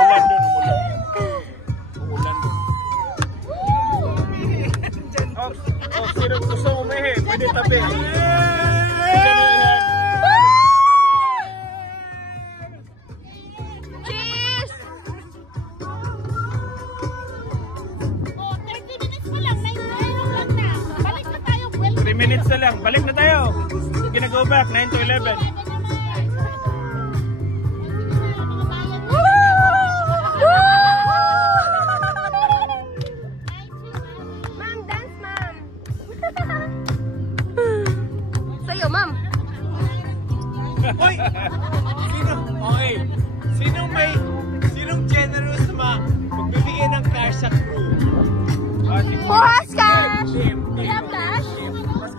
Umulan doon, umulan doon. Sino gusto umihi? Pwede tabi. Cheers! Oh, 30 minutes pa lang. 9 na. Balik na tayo. 3 minutes na lang. Balik na tayo. Gina-go back. 9 to 11. Hoy! Sinong generous na magbibigay ng cash sa crew? Bukas cash! Tip. We have cash?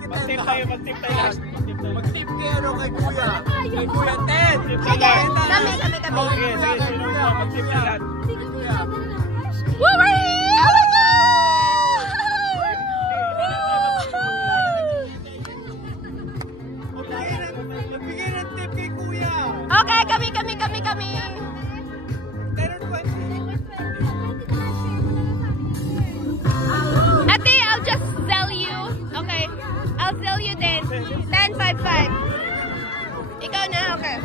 Mag-tip tayo lahat. Mag-tip kayo kay Kuya. Kay Kuya Ted. Sige, kami. Okay, sige, sino mag-tip na lahat. Woo! Magbigay ng tip kay Kuya. Okay, kami. Ate, I'll just sell you. Okay, I'll sell you then. 10.55. Ikaw na, okay.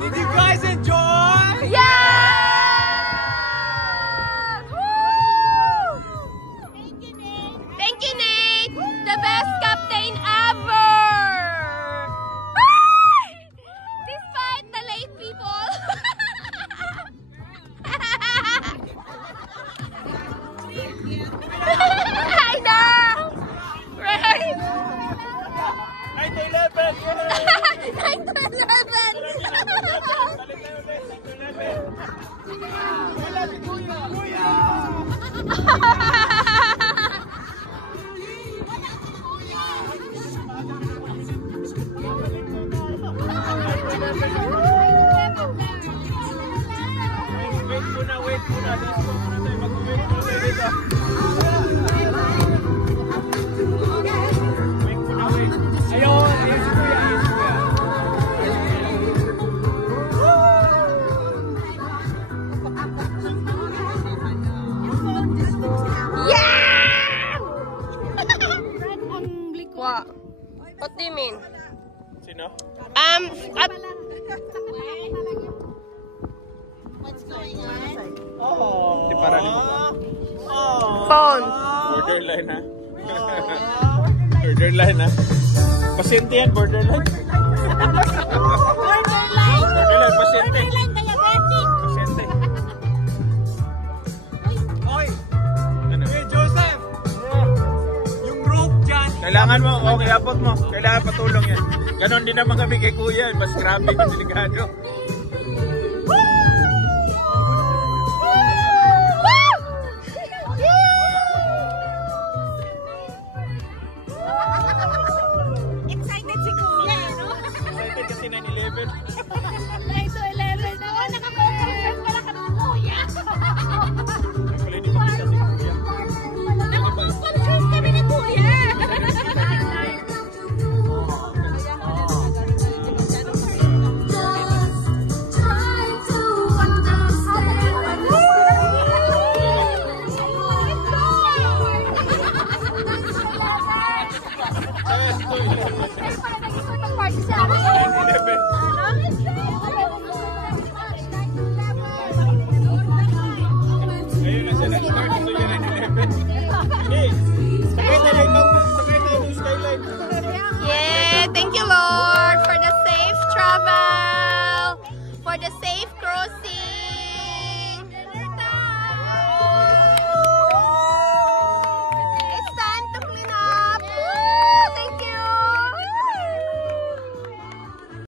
Did you guys enjoy? Yeah! Thank you, Nate. The best captain ever. Despite the late people. I know. Right? 9 to 11. 9 to 11. Wait muna. Mag-wait muna tayo dito. Wait. Ayun si Kuya. What do you mean? Sino? What's going on? Di paraling mo. Phone. Borderline ha? Borderline ha? Pasyente yan, borderline. Borderline, pasyente. Pasyente. Hoy! Ano? Hey, Joseph! Yung rope dyan. Kailangan mo, okay, abot mo. Kailangan patulong yan. Ganon din naman kami kay Kuya. Mas grabe kung delikado. Excited si Kuya, no? Excited kasi 9/11. 9 to 11. Oo, naka-conference pala kami ni Kuya. Wala hindi makita si Kuya. Naka-conference kami ni Kuya. Ayun na siya, nag-start ito yung 9/11. Hey, sakay na yung skyline. Yeah, thank you Lord for the safe travel, for the safe crossing.